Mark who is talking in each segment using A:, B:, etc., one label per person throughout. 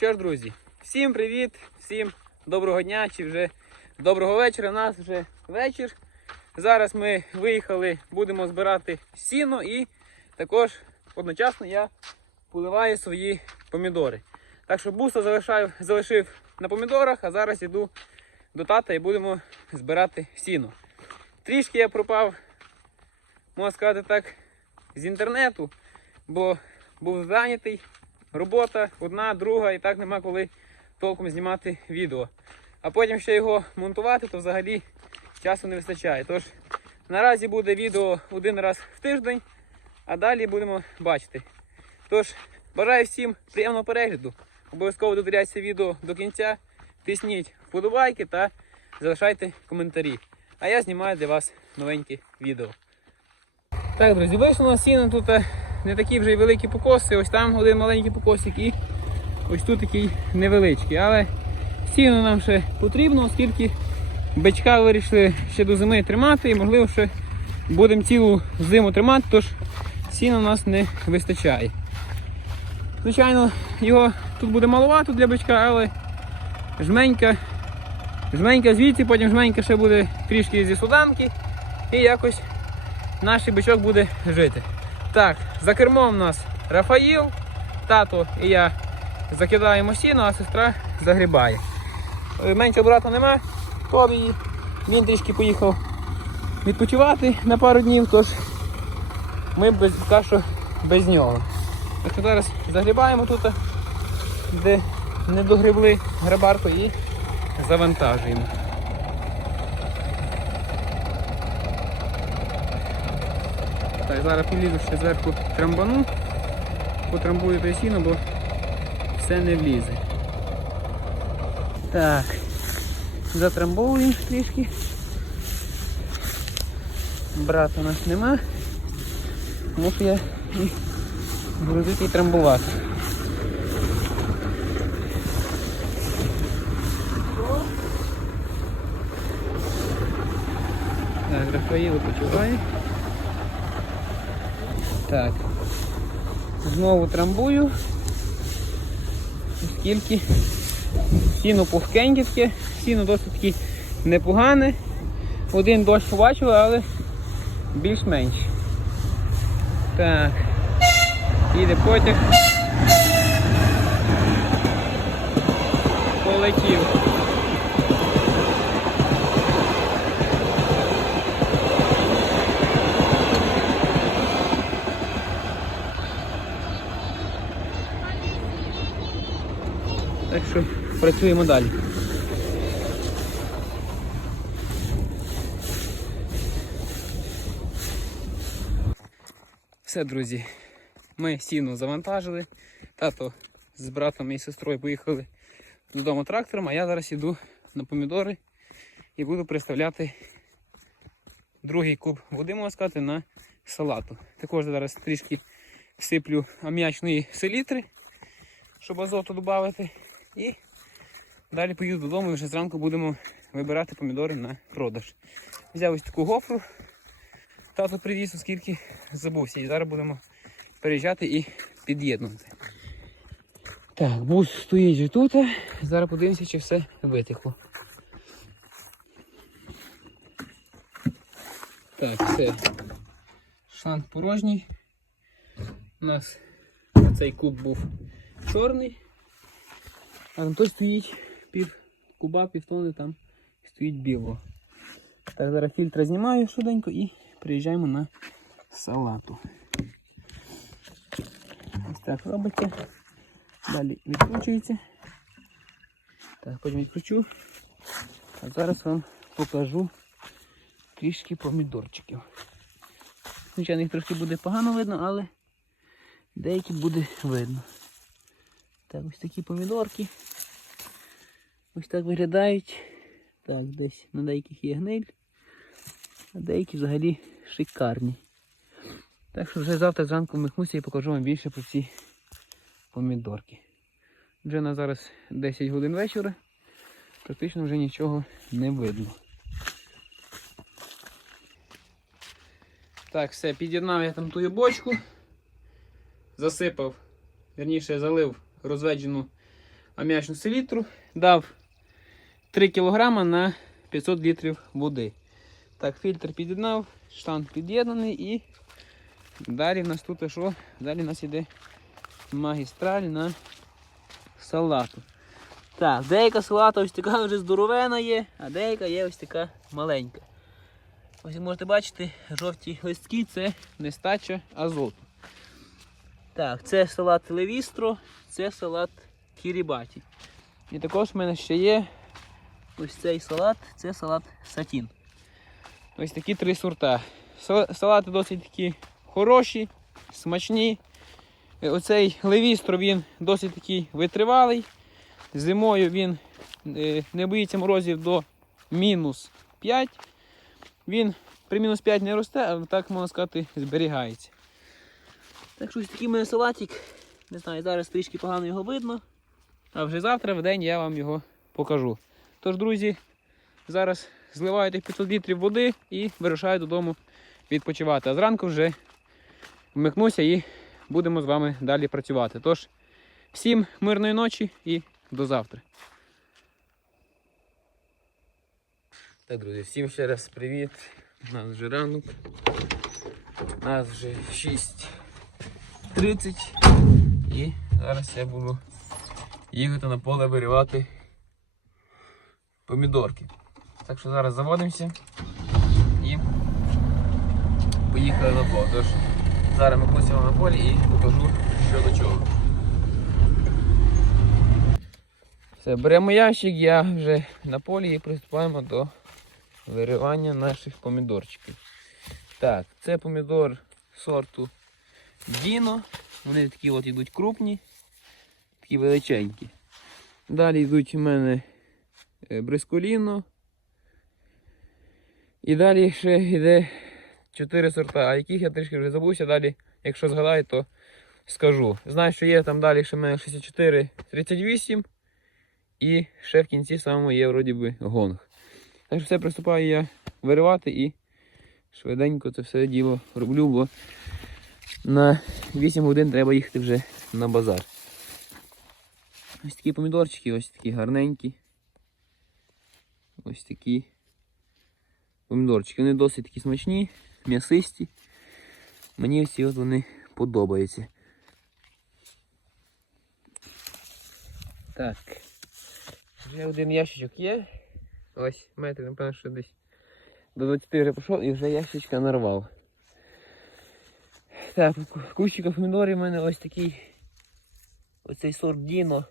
A: Що ж, друзі, всім привіт, всім доброго дня чи вже доброго вечора. У нас вже вечір. Зараз ми виїхали, будемо збирати сіно і також одночасно я поливаю свої помідори. Так що буса залишаю, залишив на помідорах, а зараз йду до тата і будемо збирати сіно. Трішки я пропав, можна сказати так, з інтернету, бо був зайнятий. Робота одна, друга, і так нема коли толком знімати відео. А потім ще його монтувати, то взагалі часу не вистачає. Тож наразі буде відео один раз в тиждень, а далі будемо бачити. Тож, бажаю всім приємного перегляду. Обов'язково додивляйся відео до кінця, тисніть вподобайки та залишайте коментарі. А я знімаю для вас новеньке відео. Так, друзі, вийшло на сіно тут е, не такі вже й великі покоси. Ось там один маленький покосик і ось тут такий невеличкий. Але сіно нам ще потрібно, оскільки бичка вирішили ще до зими тримати і можливо ще будемо цілу зиму тримати, тож сіна у нас не вистачає. Звичайно, його тут буде маловато для бичка, але жменька, жменька звідси, потім жменька ще буде трішки зі суданки і якось наш бичок буде жити. Так, за кермом у нас Рафаїл, тато і я закидаємо сіно, а сестра загрібає. Е, Меншого брата нема, Тобі він трішки поїхав відпочивати на пару днів, тож ми без що без нього. Так що зараз загрібаємо тут, де не догребли грабарку і завантажуємо. Так, зараз підлізу ще зверху трамбану, потрамбую той сіно, бо все не влізе. Так, затрамбовуємо трішки. Брата у нас нема. Мушу я і грузити і трамбувати. Так, Рафаїл почуває. Так. Знову трамбую. Оскільки сіно пухкеньке сіно досить непогане. Один дощ побачили, але більш-менш. Так. Їде потяг. Полетів. Працюємо далі. Все, друзі, ми сіно завантажили. Тато з братом і сестрою поїхали додому трактором, а я зараз йду на помідори і буду представляти другий куб води, можна сказати, на салату. Також зараз трішки всиплю ам'ячної селітри, щоб азоту додати. І далі поїду додому і вже зранку будемо вибирати помідори на продаж. Взяв ось таку гофру, тато привіз, оскільки забувся. І зараз будемо переїжджати і під'єднувати. Так, бус стоїть же тут. Зараз подивимося, чи все витекло. Так, все. Шланг порожній. У нас цей куб був чорний. А там той стоїть пів куба, півтони там стоїть біло. Так, зараз фільтр знімаю швиденько і приїжджаємо на салату. Ось так робиться. Далі відкручується. Так, потім відкручу. А зараз вам покажу трішки помідорчиків. Звичайно, їх трошки буде погано видно, але деякі буде видно. Так, ось такі помідорки. Ось так виглядають. Так, десь на деяких є гниль, а деякі взагалі шикарні. Так що вже завтра зранку вмикнуся і покажу вам більше про ці помідорки. Вже на зараз 10 годин вечора. Практично вже нічого не видно. Так, все, під'єднав я там ту бочку, засипав, верніше залив розведжену аміачну селітру, дав 3 кг на 500 літрів води. Так, фільтр під'єднав, штанг під'єднаний і далі в нас тут що? Далі в нас іде магістраль на салату. Так, деяка салата ось така вже здоровена є, а деяка є ось така маленька. Ось можете бачити, жовті листки це нестача азоту. Так, це салат левістро, це салат кірібаті. І також в мене ще є ось цей салат, це салат сатін. Ось такі три сорта. Салати досить такі хороші, смачні. Е, Оцей левістро він досить такий витривалий. Зимою він е, не боїться морозів до мінус 5. Він при мінус 5 не росте, а так можна сказати, зберігається. Так що ось такий мене салатик. Не знаю, зараз трішки погано його видно. А вже завтра в день я вам його покажу. Тож, друзі, зараз зливаю тих 500 літрів води і вирушаю додому відпочивати. А зранку вже вмикнуся і будемо з вами далі працювати. Тож, всім мирної ночі і до завтра. Так, друзі, всім ще раз привіт. У нас вже ранок. У нас вже 6.30. І зараз я буду їхати на поле виривати помідорки. Так що зараз заводимося і поїхали на поле. Тож зараз ми пустимо на полі і покажу, що до чого. Все, беремо ящик, я вже на полі і приступаємо до виривання наших помідорчиків. Так, це помідор сорту Діно. Вони такі от йдуть крупні, такі величенькі. Далі йдуть у мене брисколіно. І далі ще йде 4 сорта, а яких я трішки вже забувся. Далі, якщо згадаю, то скажу. Знаю, що є там далі ще мене 64, 38. І ще в кінці самому є вроді би гонг. Так що все приступаю я виривати і швиденько це все діло роблю, бо на 8 годин треба їхати вже на базар. Ось такі помідорчики, ось такі гарненькі. Ось такі помідорчики. Вони досить такі смачні, м'ясисті. Мені ці от вони подобаються. Так. Вже один ящичок є. Ось метр, напевно, що десь до 20 вже пішов і вже ящичка нарвав. Так, кущика помідорів у мене ось такий оцей сорт Діно.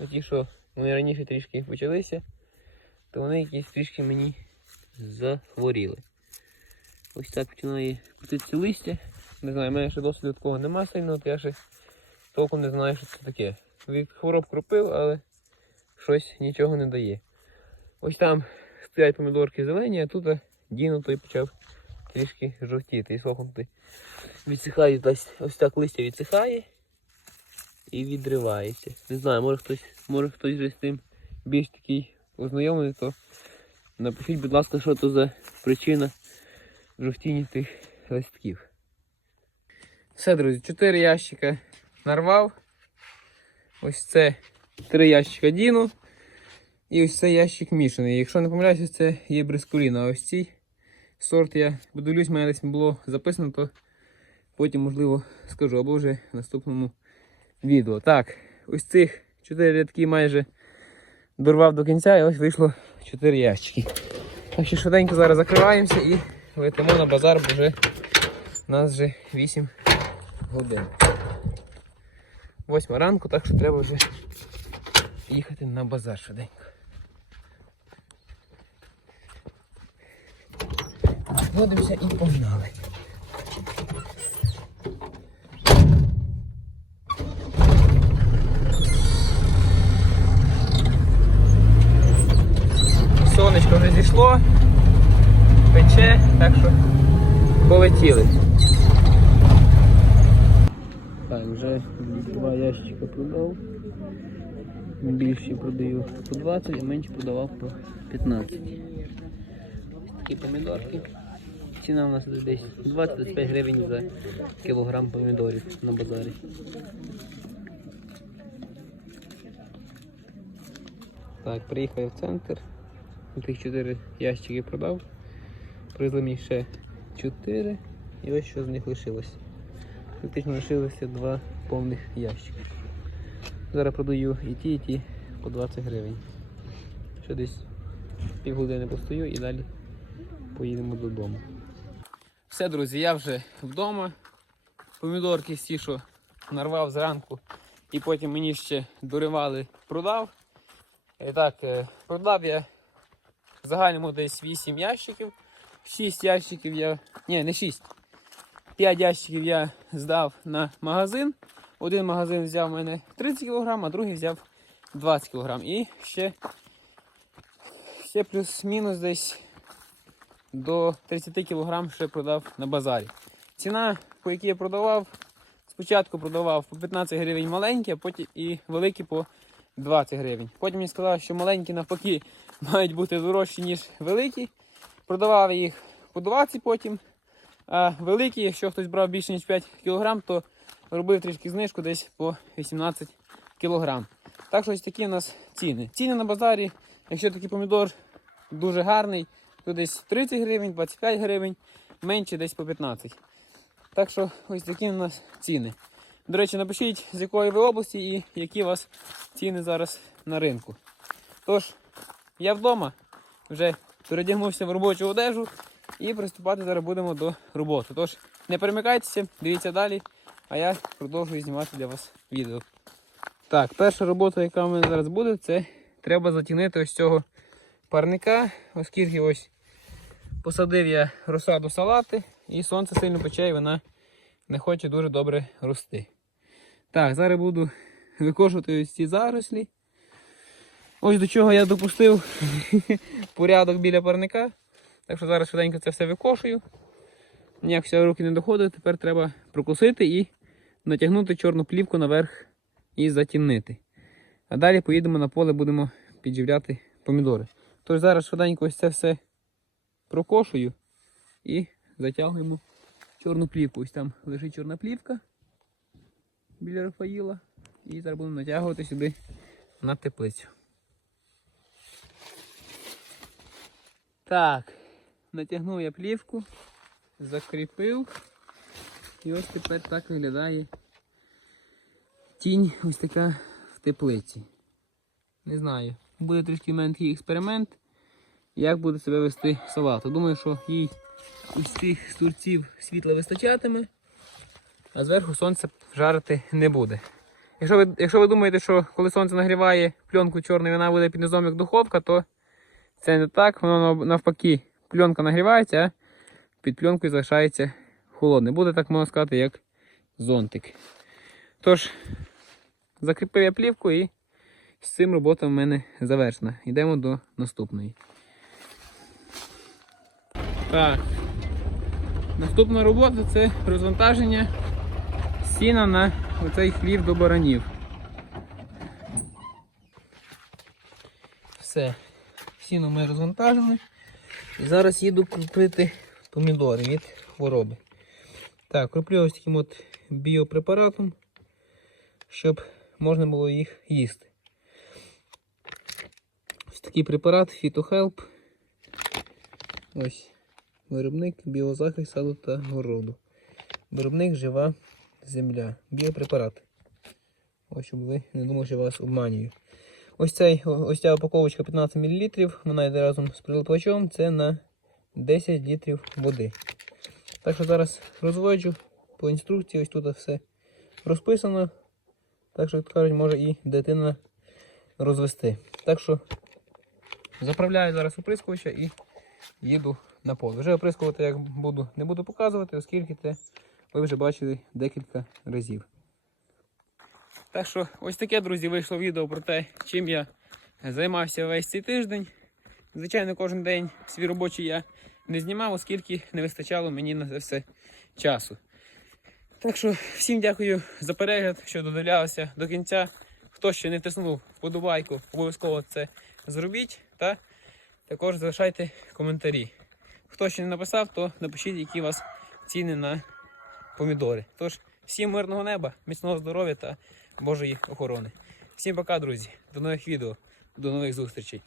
A: Оті, що вони раніше трішки почалися, то вони якісь трішки мені захворіли. Ось так починає крутитися листя. Не знаю, в мене ще досвіду такого немає сильного, то я ще толком не знаю, що це таке. Від хвороб кропив, але щось нічого не дає. Ось там стоять помідорки зелені, а тут Діно той почав трішки жовтіти і сохнути. Відсихає ось, так листя відсихає і відривається. Не знаю, може хтось, може хтось з тим більш такий ознайомлений, то напишіть, будь ласка, що це за причина жовтіння тих листків. Все, друзі, 4 ящика нарвав. Ось це 3 ящика Діну. І ось цей ящик мішаний. Якщо не помиляюся, це є брискуліна. А ось цей сорт я подивлюсь, мене десь було записано, то потім, можливо, скажу, або вже в наступному відео. Так, ось цих 4 рядки майже дорвав до кінця і ось вийшло 4 ящики. Так що швиденько зараз закриваємося і летимо на базар, бо вже у нас вже 8 годин. 8 ранку, так що треба вже їхати на базар швиденько. Водимося і погнали. Пече, так що полетіли. Так, вже два ящика продав. Більші продаю по 20, а менші продавав по 15. Такі помідорки. Ціна у нас десь 20-25 гривень за кілограм помідорів на базарі. Так, приїхав в центр. Тих 4 ящики продав. Привезли мені ще 4. І ось що з них лишилось. Фактично лишилося два повних ящики. Зараз продаю і ті, і ті по 20 гривень. Ще десь півгодини постою і далі поїдемо додому. Все, друзі, я вже вдома. Помідорки всі, що нарвав зранку, і потім мені ще доривали, продав. І так, е, продав я в загальному десь 8 ящиків. 6 ящиків я. Ні, не 6. 5 ящиків я здав на магазин. Один магазин взяв у мене 30 кг, а другий взяв 20 кг. І ще, ще плюс-мінус десь до 30 кг ще продав на базарі. Ціна, по якій я продавав, спочатку продавав по 15 гривень маленькі, а потім і великі по 20 гривень. Потім мені сказали, що маленькі навпаки мають бути дорожчі, ніж великі. Продавав їх по 20 потім. А великі, якщо хтось брав більше ніж 5 кг, то робив трішки знижку десь по 18 кг. Так що ось такі у нас ціни. Ціни на базарі, якщо такий помідор дуже гарний, то десь 30 гривень, 25 гривень, менше десь по 15. Так що ось такі у нас ціни. До речі, напишіть, з якої ви області і які у вас ціни зараз на ринку. Тож, я вдома вже передягнувся в робочу одежу і приступати зараз будемо до роботи. Тож, не перемикайтеся, дивіться далі, а я продовжую знімати для вас відео. Так, перша робота, яка в мене зараз буде, це треба затінити ось цього парника, оскільки ось посадив я розсаду салати і сонце сильно пече і вона не хоче дуже добре рости. Так, зараз буду викошувати ось ці зарослі. Ось до чого я допустив порядок біля парника. Так що зараз швиденько це все викошую. Ніяк все руки не доходить, тепер треба прокусити і натягнути чорну плівку наверх і затіннити. А далі поїдемо на поле, будемо підживляти помідори. Тож зараз швиденько ось це все прокошую і затягуємо чорну плівку. Ось там лежить чорна плівка біля Рафаїла. І зараз будемо натягувати сюди на теплицю. Так, натягнув я плівку, закріпив. І ось тепер так виглядає тінь ось така в теплиці. Не знаю, буде трішки в експеримент, як буде себе вести салат. Думаю, що їй із цих стурців світла вистачатиме, а зверху сонце жарити не буде. Якщо ви, якщо ви думаєте, що коли сонце нагріває пленку чорну, вона буде під низом як духовка, то це не так, воно навпаки, пленка нагрівається, а під пленкою залишається холодне. Буде так можна сказати, як зонтик. Тож, закріпив я плівку і з цим робота в мене завершена. Йдемо до наступної. Так. Наступна робота це розвантаження сіна на оцей хлів до баранів. Все. Сіно ми розвантажили. І зараз їду купити помідори від хвороби. Так, куплю ось таким от біопрепаратом, щоб можна було їх їсти. Ось такий препарат FitoHelp. Ось виробник біозахист саду та городу. Виробник жива земля. Біопрепарат. Ось щоб ви не думали, що вас обманюю. Ось, цей, ось ця упаковочка 15 мл, вона йде разом з прилипачом, це на 10 літрів води. Так що зараз розводжу по інструкції, ось тут все розписано. Так що, як кажуть, може і дитина розвести. Так що заправляю зараз оприскувача і їду на поле. Вже оприскувати як буду, не буду показувати, оскільки це ви вже бачили декілька разів. Так що ось таке, друзі, вийшло відео про те, чим я займався весь цей тиждень. Звичайно, кожен день свій робочий я не знімав, оскільки не вистачало мені на це все часу. Так що всім дякую за перегляд, що додивлялися до кінця. Хто ще не тиснув вподобайку, обов'язково це зробіть. Та також залишайте коментарі. Хто ще не написав, то напишіть, які у вас ціни на помідори. Тож, всім мирного неба, міцного здоров'я та Божої охорони. Всім пока, друзі. До нових відео. До нових зустрічей.